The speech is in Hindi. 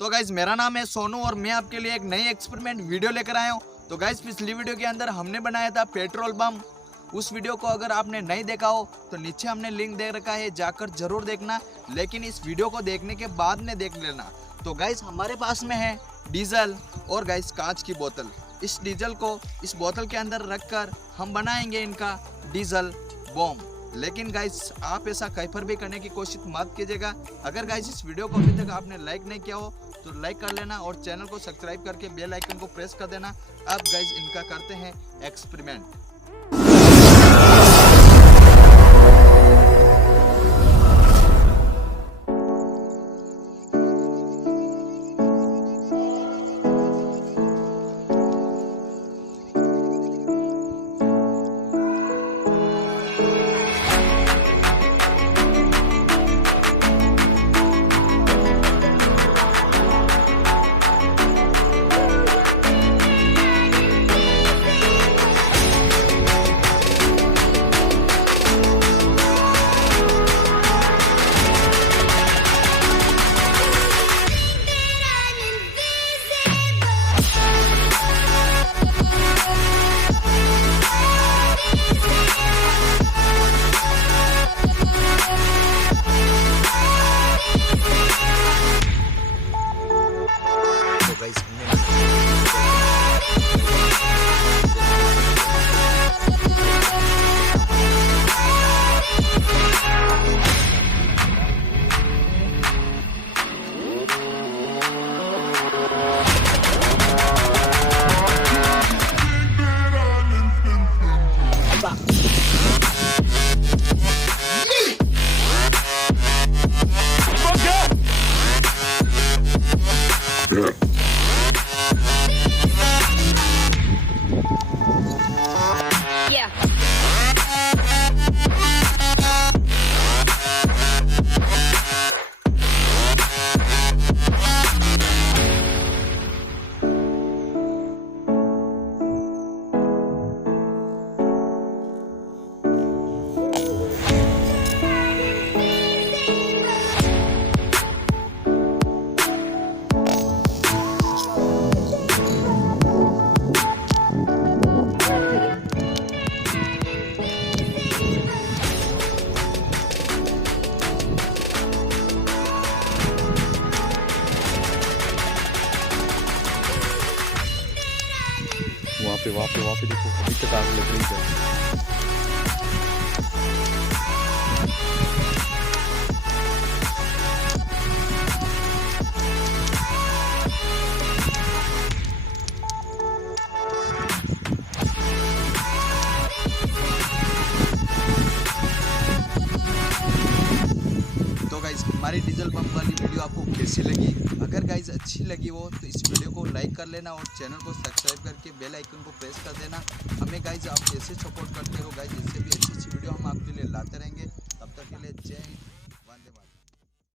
तो गाइज मेरा नाम है सोनू और मैं आपके लिए एक नई एक्सपेरिमेंट वीडियो लेकर आया हूँ। तो गाइज पिछली वीडियो के अंदर हमने बनाया था पेट्रोल बम। उस वीडियो को अगर आपने नहीं देखा हो तो नीचे हमने लिंक दे रखा है, जाकर जरूर देखना, लेकिन इस वीडियो को देखने के बाद में देख लेना। तो गाइज हमारे पास में है डीजल और गाइज कांच की बोतल। इस डीजल को इस बोतल के अंदर रखकर हम बनाएंगे इनका डीजल बम। लेकिन गाइज आप ऐसा कहीं पर भी करने की कोशिश मत कीजिएगा। अगर गाइज इस वीडियो को अभी तक आपने लाइक नहीं किया हो तो लाइक कर लेना और चैनल को सब्सक्राइब करके बेल आइकन को प्रेस कर देना। अब गाइज इनका करते हैं एक्सपेरिमेंट। वहाँ पे देखो, अभी तक आग लग रही है। तो गाइज हमारी डीजल बम वाली वीडियो आपको कैसी लगी? अगर गाइज अच्छी लगी हो तो इस वीडियो को लाइक कर लेना और चैनल को सब्सक्राइब करके बेल आइकन को प्रेस कर देना। हमें गाइज आप कैसे सपोर्ट करते हो गाइज, इससे भी अच्छी वीडियो हम आपके लिए लाते रहेंगे। तब तक के लिए जय हिंद।